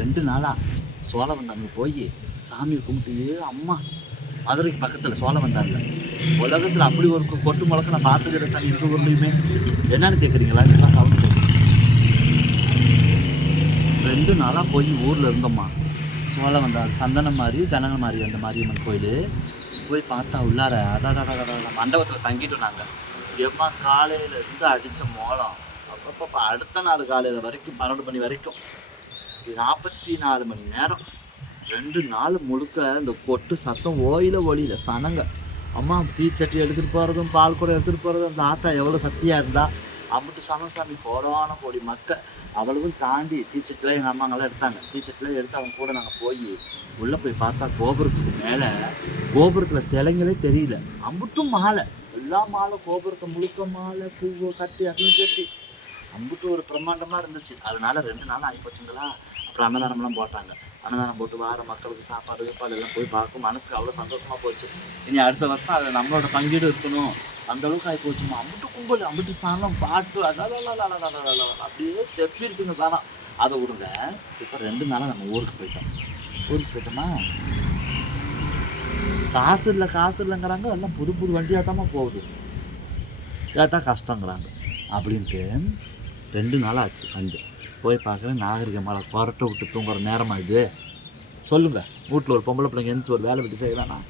ரெண்டு நாளாக சோழ வந்தாங்க போய் சாமியை கும்பிட்டு அம்மா மதுரைக்கு பக்கத்தில் சோழ வந்தாங்க உலகத்தில் அப்படி ஒரு கொட்டு முழக்க நான் பார்த்துக்கிற சாமி எந்த ஊர்லேயுமே என்னன்னு கேட்குறீங்களா இதெல்லாம் சவுண்ட் ரெண்டு நாளாக போய் ஊரில் இருந்தோம்மா. சோழ வந்தாங்க சந்தனம் மாதிரி ஜனங்க மாதிரி அந்த மாரியம்மன் கோயில். போய் பார்த்தா உள்ளார அடாடா மண்டபத்தில் தங்கிட்டோம் நாங்கள் எம்மா காலையிலேருந்து அடித்த மோளம் அப்பப்போ அடுத்த நாள் காலையில் வரைக்கும் பன்னெண்டு மணி வரைக்கும் நாற்பத்தி நாலு மணி நேரம். ரெண்டு நாள் முழுக்க இந்த கொட்டு சத்தம் ஓயில ஒளியில சனங்க. அம்மா தீச்சட்டி எடுத்துகிட்டு போகிறதும் பால் கூட எடுத்துகிட்டு போகிறதும் அந்த ஆத்தா எவ்வளோ சக்தியாக இருந்தால் அம்பிட்டு சனம் சாமி கோடான கோடி மக்க அவளுக்கும் தாண்டி தீச்சட்டிலாம் எங்கள் அம்மாங்கெல்லாம் எடுத்தாங்க. தீச்சட்டிலாம் எடுத்து அவங்க கூட நாங்கள் போய் உள்ளே போய் பார்த்தா கோபுரத்துக்கு மேலே கோபுரத்தில் சிலைங்களே தெரியல. அம்புட்டும் மாலை. எல்லா மாலை கோபுரத்தை முழுக்க மாலை பூவோ சட்டி அக்னி சட்டி. அம்புட்டு ஒரு பிரம்மாண்டமாக இருந்துச்சு. அதனால ரெண்டு நாள் ஆகி போச்சுங்களா? அப்புறம் அன்னதானம்லாம் போட்டாங்க. அன்னதானம் போட்டு வார மக்களுக்கு சாப்பாடு கீப்பாடு எல்லாம் போய் பார்க்கும் மனசுக்கு அவ்வளோ சந்தோஷமாக போச்சு. இனி அடுத்த வருஷம் அதில் நம்மளோட பங்கீடு இருக்கணும். அந்த அளவுக்கு ஆகி போச்சுமா அம்புட்டு கும்பல் அம்புட்டு சாணம் பாட்டு அதெல்லாம் அப்படியே செப்பிடுச்சுங்க சாணம் அதை விடுங்க இப்போ ரெண்டு நாளாக நம்ம ஊருக்கு போயிட்டோம் ஊருக்கு போயிட்டோமா காசு இல்லை காசு இல்லைங்கிறாங்க எல்லாம் புது புது வண்டியாக தாம்மா போகுது கேட்டால் கஷ்டங்கிறாங்க அப்படின்ட்டு ரெண்டு நாள் ஆச்சு வந்து போய் பார்க்குறேன் நாகரிக மலை கொரட்டை விட்டு தூங்குற நேரமா இது? சொல்லுங்கள் வீட்டில் ஒரு பொம்பளை பிள்ளைங்க எந்திரிச்சு ஒரு வேலை விட்டு செய்யலாம்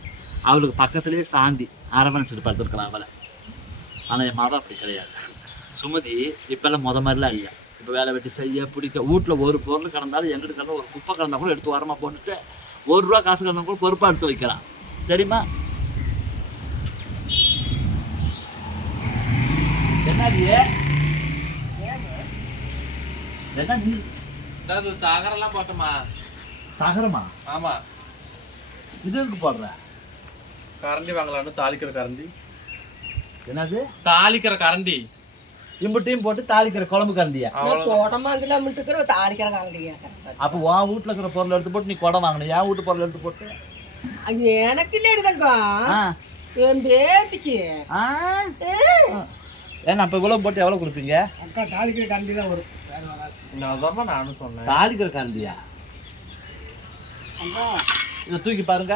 அவளுக்கு பக்கத்துலேயே சாந்தி அரவணைச்சிட்டு படுத்துருக்கலாம் அவளை. ஆனால் என் மரம் அப்படி கிடையாது. சுமதி இப்போல்லாம் முத மாதிரிலாம் இல்லையா? இப்போ வேலை வெட்டி செய்ய பிடிக்க வீட்டில் ஒரு பொருள் கிடந்தாலும் எங்கிட்ட கிடந்த ஒரு குப்பை கிடந்தா கூட எடுத்து ஓரமாக போட்டுட்டு ஒரு ரூபா காசு கடந்தால் கூட பொறுப்பாக எடுத்து வைக்கலாம் தெரியுமா? என்னடி அதாவது தகரெல்லாம் போட்டோமா. தகரமா? ஆமா. இது எதுக்கு போடுற? கரண்டி வாங்கலாம்னு தாளிக்கிற கரண்டி. என்னது? தாளிக்கிற கரண்டி. இம்புட்டையும் போட்டு தாளிக்கிற குழம்பு கரண்டியா? குடமாங்கல மிட்டுக்கிற தாளிக்கிற காரண்டியா அப்போ உன் வீட்டில் இருக்கிற பொருள் எடுத்து போட்டு நீ குடம் வாங்கின. என் வீட்டு பொருள் எடுத்து போட்டு. எனக்கு இல்லை எடுத்தங்கா ஆ. என் பேத்திக்கு. ஆ. ஏன்னா அப்போ இவ்வளோ போட்டு எவ்வளோ கொடுப்பீங்க? அக்கா தாளிக்கிற கண்டி தான் வரும். அதாம்மா நானும் சொன்னேன். தாளிக்கிற கரண்டியா இதை தூக்கி பாருங்க.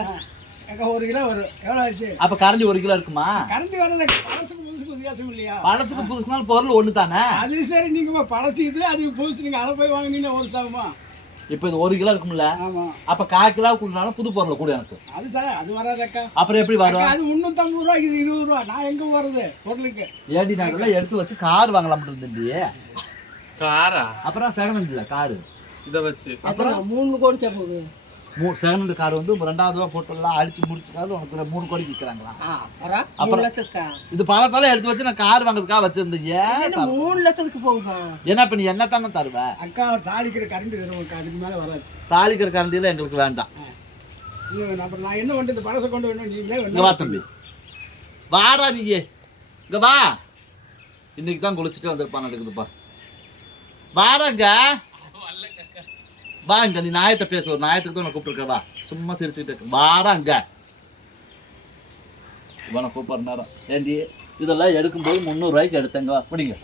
அக்கா ஒரு கிலோ வரும் எவ்வளோ ஆச்சு? அப்போ கரண்டி ஒரு கிலோ இருக்குமா? கரண்டி வரது பழசுக்கு புதுசுக்கு வித்தியாசம் இல்லையா? பழத்துக்கு புதுசுனாலும் பொருள் ஒன்று தானே அது சரி நீங்க பழச்சிக்குது அது புதுசு நீங்க அதை போய் வாங்கினீங்கன்னா ஒரு சாகுமா இப்போ இது ஒரு கிலோ இருக்கும்ல? ஆமா. அப்போ கால் கிலோ கொடுத்தாலும் புது பொருள் கூட எனக்கு. அது தானே அது வராது அக்கா. அப்புறம் எப்படி வரும்? அது முந்நூற்றம்பது ரூபா இது இருபது ரூபா. நான் எங்க போறது? பொருளுக்கு. ஏடி இதெல்லாம் எடுத்து வச்சு கார் வாங்கலாம் இருந்தே காரா? அப்புறம் செகண்ட் ஹேண்டில் காரு. இத வச்சு. அப்புறம் மூணு கோடி போகுது மூ செகண்ட் ஹேண்ட் கார் வந்து ரெண்டாவது ரூபா போட்டுலாம் அடிச்சு முடிச்சுக்காது உனக்கு மூணு கோடிக்கு விற்கிறாங்களா அப்புறம் மூணு லட்சத்துக்கா? இது பழசாலாம் எடுத்து வச்சு நான் கார் வாங்குறதுக்காக வச்சிருந்தேன். ஏன் என்ன மூணு லட்சத்துக்கு போகுமா? ஏன்னா இப்போ நீ என்ன தானே தருவ? அக்கா தாளிக்கிற கரண்டி அக்கா அதுக்கு மேலே வராது. தாளிக்கிற கரண்டியில் எங்களுக்கு வேண்டாம். அப்புறம் நான் என்ன பண்ணுறது பழசை கொண்டு வரணும்? நீங்களே வா வேணும் தம்பி. வாடா நீயே. இங்க வா. இன்னைக்கு தான் குளிச்சுட்டு வந்திருப்பான் நடக்குதுப்பா. வாடாங்க வா இங்க நீ நாயத்தை பேச ஒரு நாயத்துக்கு தான் கூப்பிட்டுருக்க. வா. சும்மா சிரிச்சுக்கிட்டு இருக்க. வாடா இங்க இவனை கூப்பிட்ற நேரம். ஏண்டி இதெல்லாம் எடுக்கும்போது முந்நூறுரூவாய்க்கு எடுத்தேங்க. பிடிங்க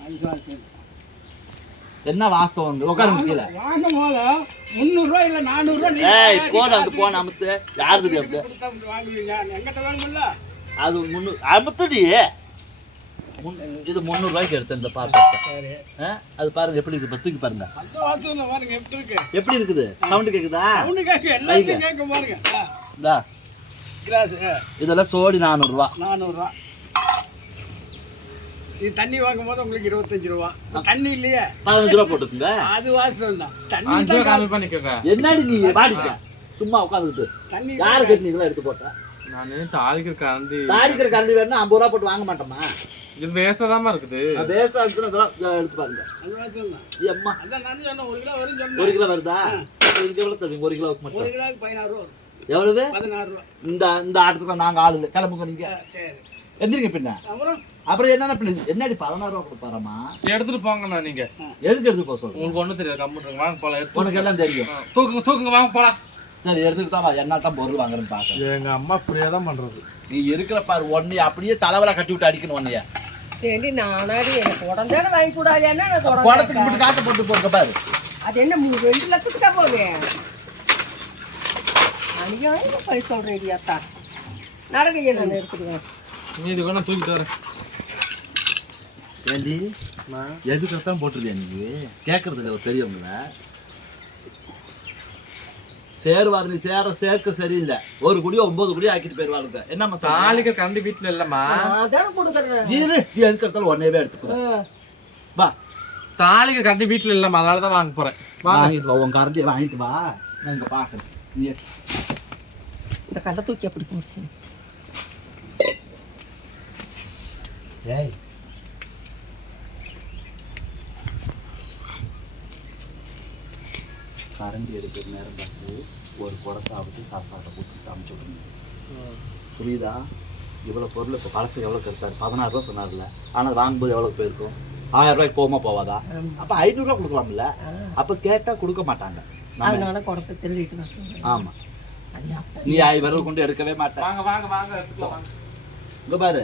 என்ன வாஸ்தவம் வந்து? உட்காருங்க கீழே. வாங்கும் போது முந்நூறுரூவா இல்லை நானூறுரூவா ஏய் போன அந்த போன அமுத்து. யாரு தெரியாது வாங்குவீங்க. எங்கிட்ட வேணுமில்ல அது முந்நூறு அமுத்துடி. இது முந்நூறுரூவாய்க்கு எடுத்தேன் இந்த பாத்திரத்தை? அது பாருங்க எப்படி இருக்கு? தூக்கி பாருங்க. அந்த வாசம் பாருங்க எப்படி இருக்கு? எப்படி இருக்குது? சவுண்டு கேக்குதா? இந்தா. இதெல்லாம் சோடி நானூறுரூவா நானூறுரூவா இது தண்ணி வாங்கும் போது உங்களுக்கு இருபத்தஞ்சு ரூபா. தண்ணி இல்லையே. பதினஞ்சு ரூபா போட்டுக்குங்க. அது வாசம் தான். தண்ணி அஞ்சு தான் ரூபா கம்மி பண்ணிக்கோங்க என்னடி நீ? வாடிக்க. சும்மா உட்காந்துக்கிட்டு. தண்ணி யாரு கட்டி நீ இதெல்லாம் எடுத்து போட்ட? நான் தாளிக்கிற கரண்டி தாடிக்கிற கரண்டி வேணும்னா ஐம்பது ரூபா போட்டு வாங்க மாட்டோமா? இது வேஸ்டாதாம்மா இருக்குது. வேஸ்டா இதெல்லாம் எடுத்து பாருங்க. தான் அம்மா. ஒரு கிலோ வரும் ஒரு கிலோ வருதா? இதுக்கு எவ்வளோ தருவீங்க? ஒரு கிலோவுக்கு ஒரு மட்டும் கிலோவுக்கு பதினாறு ரூபா வரும். எவ்வளவு? பதினாறு ரூபா. இந்த இந்த ஆட்டத்துக்கு நாங்க ஆளு இல்லை. கிளம்புங்க நீங்க. சரி. எந்திரிங்க பின்ன. அப்புறம்? அப்புறம் என்னென்ன பின்ன என்னடி பதினாறு ரூபா கொடுப்பாரம்மா? எடுத்துட்டு போங்கண்ணா நீங்க. எதுக்கு எடுத்து போக சொல்றேன் உங்களுக்கு ஒண்ணும் தெரியாது. கம்ப்யூட்டர் வாங்க போலாம். எடுத்து உனக்கு எல்லாம் தெரியும். தூக்குங்க தூக்குங்க. வாங்க போலாம். சரி எடுத்துட்டு தான் என்ன தான் பொருள் வாங்குறேன்னு பார்க்க எங்க அம்மா இப்படியே தான் பண்றது. நீ இருக்கிற பாரு ஒன்னைய அப்படியே தலைவல கட்டி விட்டு அடிக்கணும் ஒன்னைய ஏண்டி நானாடி எனக்கு உடந்தானே வாங்கி கூடாது என்ன எனக்கு குடத்துக்கு மட்டும் காசை போட்டு போங்க பாரு. அது என்ன மூ- ரெண்டு லட்சத்துக்கா போகுது அநியாயம் பழி சொல்றேன் அத்தா. நடக்கையை நான் எடுத்துக்குவேன் நீ இது வேணா தூக்கிட்டு வரேன். ஏண்டி? எதுக்கு தான் போட்டுருக்கியா நீ? கேட்கறது இல்லை பெரியவங்கள சேருவார் நீ சேர சேர்க்க சரியில்லை. ஒரு குடியோ ஒன்பது குடியோ ஆக்கிட்டு போயிருவாளுங்க. என்னம்மா தாலிக்கு கரண்டி வீட்டுல இல்லம்மா. அதான கொடுக்குறேன். இரு நீ எதுக்கு எடுத்தாலும் உடனேவே எடுத்துக்கிறேன். வா. தாலிக்கு கரண்டி வீட்டுல இல்லம்மா அதனால தான் வாங்க போறேன். வாங்கிட்டு வா உன் கரண்டி வாங்கிட்டு வா. நான் இங்க பாக்குறேன். இந்த கடை தூக்கி அப்படி போச்சு ஏய். கரண்டி எடுக்கிற நேரம் பார்த்து ஒரு குடத்தாவது சாப்பாட்டை கொடுத்து அமுச்சு விடுங்க. புரியுதா? இவ்வளோ பொருள் இப்போ பழசுக்கு எவ்வளோ கருத்தாரு பதினாறு ரூபா சொன்னார்ல. ஆனால் வாங்கும்போது எவ்வளோ போயிருக்கும்? ஆயிரம் ரூபாய்க்கு போகுமா போவாதா? அப்போ ஐநூறுரூவா கொடுக்கலாம்ல. அப்போ கேட்டால் கொடுக்க மாட்டாங்க. அதனால குடத்தை திருடிட்டு ஆமாம் நீ ஆய் விரல் கொண்டு எடுக்கவே மாட்டேன் வாங்க வாங்க வாங்க எடுத்துக்கலாம் வாங்க இங்க பாரு.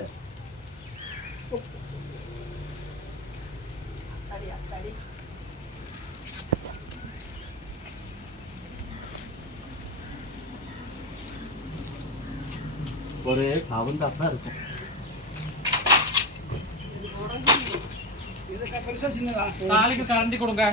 ஒரு சவுண்டாக தான் இருக்கும். நாளைக்கு கரண்டி கொடுங்க.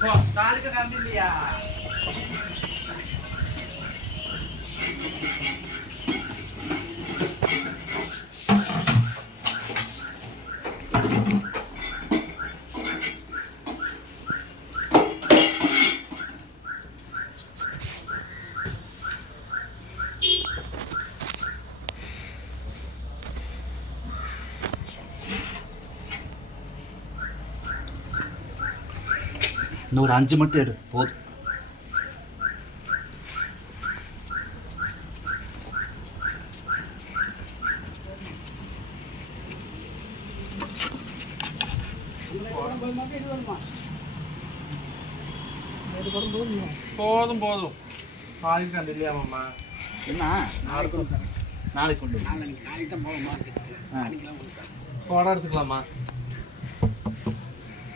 ஓ, தாலிக்கு இன்னும் ஒரு அஞ்சு மட்டும் எடு. போதும். போதும் போதும். தாலிக்கு கரண்டி இல்லையாமாம்மா என்ன? நாளைக்கு நாளைக்கு கொண்டு. நாளைக்கு நாளைக்கு தான் போக மார்க்கெட் நாளைக்கெல்லாம் கொடுத்தாங்க குடம் எடுத்துக்கலாமா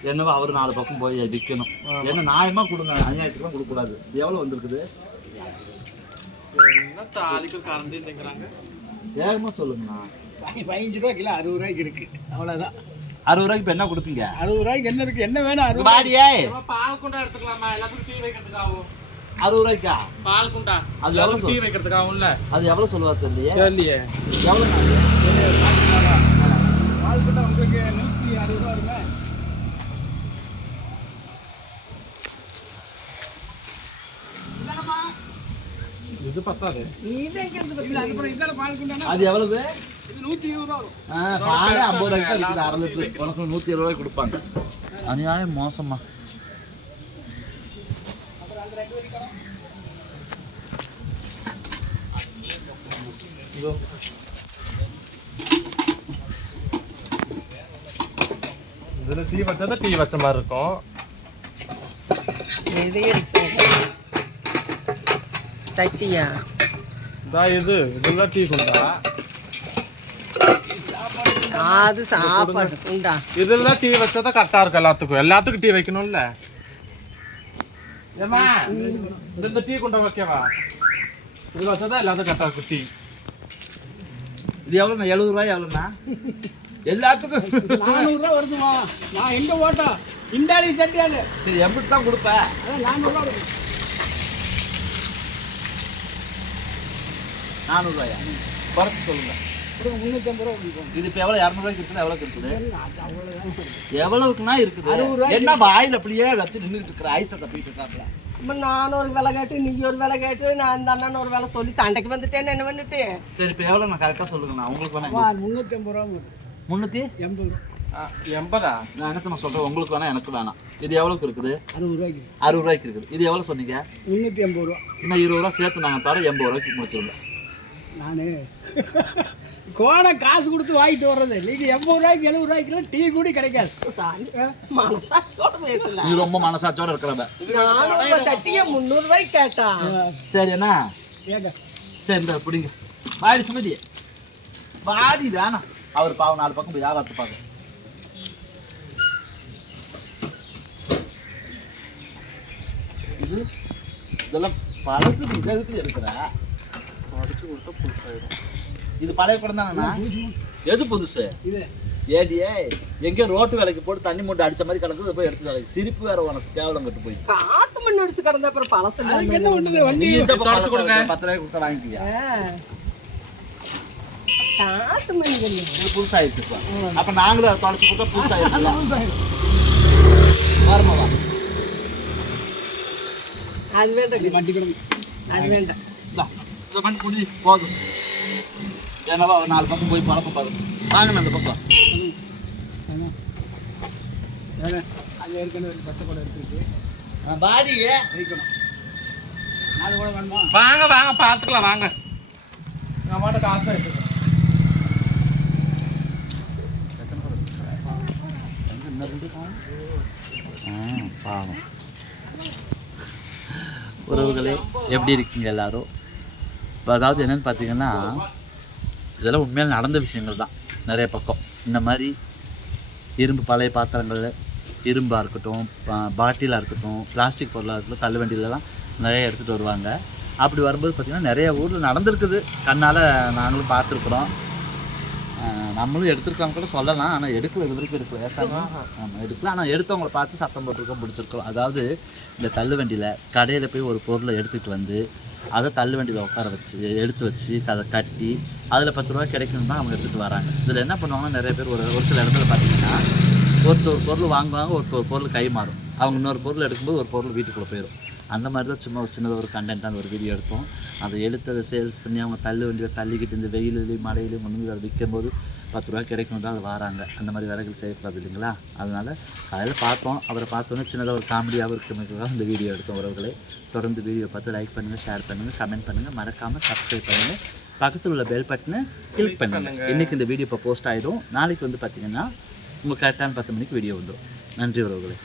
என்னவோ அவர் நாலு பக்கம் போய் விற்கணும் ஏன்னா நியாயமா கொடுங்க. அநியாயத்துக்குலாம் கொடுக்கக்கூடாது. எவ்வளோ வந்திருக்குது? என்ன தாலிக்கு கரண்டி இல்லைங்கிறாங்க வேகமாக சொல்லுங்கண்ணா. பதி- பதினஞ்சு ரூபா கிலோ அறுபது ரூபாய்க்கு இருக்கு. அவ்வளோதான் அறுபது ரூபாய்க்கு இப்போ என்ன கொடுப்பீங்க? அறுபது ரூபாய்க்கு என்ன இருக்கு? என்ன வேணும் அறுபது பாடியே பால் குண்டா எடுத்துக்கலாமா? எல்லாத்துக்கும் டீ வைக்கிறதுக்கு ஆகும் அறுபது ரூபாய்க்கா? பால் குண்டா. அது எவ்வளவு டீ வைக்கிறதுக்கு ஆகும்ல அது எவ்வளோ சொல்லுவார் தெரியலையே? தெரியலையே. எவ்வளோ பால் கிட்ட உங்களுக்கு நூற்றி அறுபது ரூபா வருமே இது பத்தாது இது எங்க இருந்து இது அதுக்கப்புறம் இதான பால் குண்டானா அது எவ்வளவு? இது பால் ஐம்பது ரூபாய்க்கு தான் இருக்குது. அரை லிட்டரு. உனக்கு நூற்றி இருபது ரூபாய்க்கு கொடுப்பாங்க. அநியாயம் மோசமா. இதோ. இதுல டீ வச்சா டீ வச்ச மாதிரி இருக்கும். இதே இருக்கு சட்டியா இதான் இது இதுதான் டீ குண்டா அது சாப்பாடு உண்டா இதுல தான் டீ வச்சா தான் கரெக்டா இருக்கும் எல்லாத்துக்கும் எல்லாத்துக்கும் டீ வைக்கணும்ல ஏமா இந்த டீ குண்டா வைக்கவா இதுல வச்சா தான் எல்லாத்துக்கும் கரெக்டா இருக்கும் டீ இது எவ்வளோண்ணா எழுபது ரூபாய் எவ்வளோண்ணா எல்லாத்துக்கும் நானூறுரூவா வருதுமா? நான் எங்க ஓட்டா இண்டாடி சட்டி அது. சரி எப்படி தான் கொடுப்ப அதான் நானூறுரூவா நானூறுரூவாயா குறைச்சி சொல்லுங்க. ஒரு முந்நூற்றி ஐம்பது ரூபா கொடுப்போம் இது இப்போ எவ்வளோ இரநூறுவாய்க்கு இருக்குது எவ்வளோக்கு இருக்குது? எவ்வளவுக்குன்னா இருக்குது. என்ன வாயில் அப்படியே வச்சு நின்றுட்டு இருக்கிற ஐஸை தப்பிட்டு இருக்காங்களா நான் ஒரு விலை கேட்டு நீ ஒரு விலை கேட்டு நான் இந்த அண்ணன் ஒரு விலை சொல்லி சண்டைக்கு வந்துட்டேன்னு என்ன பண்ணிட்டு? சரி இப்போ எவ்வளோ நான் கரெக்டாக சொல்லுங்கண்ணா உங்களுக்கு வேணா முந்நூற்றி ஐம்பது ரூபா முந்நூற்றி எண்பது ரூபா. எண்பதா? நான் எனக்கு நான் சொல்கிறேன் உங்களுக்கு வேணா எனக்கு வேணாம். இது எவ்வளோக்கு இருக்குது? அறுபது ரூபாய்க்கு அறுபது ரூபாய்க்கு இருக்குது. இது எவ்வளோ சொன்னீங்க? முந்நூற்றி எண்பது ரூபா. இன்னும் இருபது ரூபா சேர்த்து நாங்கள் தரோம் எண்பது ரூபாய்க்கு முடிச்சிருந்தோம் நான். கோணம் காசு கொடுத்து வாங்கிட்டு வர்றது. நீங்கள் எண்பது ரூபாய்க்கு எழுபது ரூபாய்க்குலாம் டீ கூட கிடைக்காது. மனசாட்சியோட பேசல. நீ ரொம்ப மனசாட்சியோட இருக்கிறவ. நானும் உங்க சட்டியை முந்நூறு ரூபாய்க்கு கேட்டா. சரி என்ன? கேட்க சரி இந்த பிடிங்க. வாடி சுமதி. வாடி வேணாம் அவர் பாவம் நாலு பக்கம் வியாபாரத்தை பார்க்க இது இதெல்லாம் பழசு இது எதுக்கு அடிச்சு கொடுத்தா புதுசாயிரும் இது பழைய குடம் தானேண்ணா எது புதுசு? இது. ஏடியே எங்கேயோ ரோட்டு வேலைக்கு போட்டு தண்ணி மூட்டை அடிச்ச மாதிரி கிடக்குது போய் எடுத்து வேலைக்கு சிரிப்பு வேற உனக்கு கேவலம் கட்டு போய் காத்து மணி அடிச்சு கிடந்த அப்புறம் பழசு என்ன பண்ணுது வண்டி தொடச்சு கொடுங்க. பத்து ரூபாய்க்கு கொடுத்தா வாங்கிக்கியா காத்து மணி புதுசாயிடுச்சு இப்போ. அப்போ நாங்களும் அதை தொலைச்சு கொடுத்தா புதுசாயிடுச்சுல வரமா வா. அது வேண்டாம். வண்டி கிடக்கு அது வேண்டாம். இதை பண்ணி குடி போதும் என்னவா ஒரு நாலு பக்கம் போய் பழக்கம் பாருங்க வாங்க அந்த பக்கம் அது ஏற்கனவே பச்சை கூட எடுத்துருக்கு பாடியே வைக்கணும் நாலு கூட வேணுமா வாங்க வாங்க பார்த்துக்கலாம் வாங்க நான் மாட்ட காசு எடுத்துக்கிறேன் பாவம் உறவுகளே எப்படி இருக்கீங்க எல்லாரும்? இப்போ அதாவது என்னென்னு பார்த்தீங்கன்னா இதெல்லாம் உண்மையாக நடந்த விஷயங்கள் தான் நிறைய பக்கம். இந்த மாதிரி இரும்பு பழைய பாத்திரங்கள் இரும்பாக இருக்கட்டும் பாட்டிலாக இருக்கட்டும் பிளாஸ்டிக் பொருளாக இருக்கட்டும் தள்ளுவண்டியிலலாம் நிறைய எடுத்துகிட்டு வருவாங்க. அப்படி வரும்போது பார்த்திங்கன்னா நிறைய ஊரில் நடந்திருக்குது. கண்ணால் நாங்களும் பார்த்துருக்குறோம். நம்மளும் எடுத்திருக்காங்க கூட சொல்லலாம் ஆனால் எடுக்கல இது வரைக்கும் எடுக்கல. ஏசாமி ஆமாம் எடுக்கல. ஆனால் எடுத்தவங்கள பார்த்து சத்தம் போட்டிருக்கோம் பிடிச்சிருக்கோம். அதாவது இந்த தள்ளு வண்டியில் கடையில் போய் ஒரு பொருளை எடுத்துகிட்டு வந்து அதை தள்ளு வண்டியில் உட்கார வச்சு எடுத்து வச்சு அதை கட்டி அதில் பத்து ரூபா கிடைக்கணும் தான் அவங்க எடுத்துகிட்டு வராங்க. இதில் என்ன பண்ணுவாங்கன்னா நிறைய பேர் ஒரு ஒரு சில இடத்துல பார்த்தீங்கன்னா ஒருத்தர் ஒரு பொருள் வாங்குவாங்க ஒருத்தர் ஒரு பொருள் கை மாறும். அவங்க இன்னொரு பொருள் எடுக்கும்போது ஒரு பொருள் வீட்டுக்குள்ளே போயிடும் அந்த மாதிரி தான் சும்மா ஒரு சின்னதாக ஒரு கண்டென்ட்டாக ஒரு வீடியோ எடுத்தோம் அதை எடுத்து அதை சேல்ஸ் பண்ணி அவங்க தள்ளு வண்டியில் தள்ளிக்கிட்டு இந்த வெயிலையும் மழையிலையும் வந்து அதை விற்கும்போது பத்து ரூபா கிடைக்கணும் தான் அது வராங்க. அந்த மாதிரி வேலைகள் செய்யக்கூடாது இல்லைங்களா? அதனால் அதில் பார்த்தோம். அவரை பார்த்தோன்னே சின்னதாக ஒரு காமெடியாகவும் இருக்கிறதுக்காக இந்த வீடியோ எடுத்தோம் உறவுகளே. தொடர்ந்து வீடியோ பார்த்து லைக் பண்ணுங்கள் ஷேர் பண்ணுங்கள் கமெண்ட் பண்ணுங்கள் மறக்காமல் சப்ஸ்கிரைப் பண்ணுங்கள் பக்கத்தில் உள்ள பெல் பட்டனை கிளிக் பண்ணுங்கள் இன்றைக்கி இந்த வீடியோ இப்போ போஸ்ட் ஆயிடும். நாளைக்கு வந்து பார்த்தீங்கன்னா உங்கள் கரெக்டான பத்து மணிக்கு வீடியோ வந்துடும். நன்றி உறவுகளே.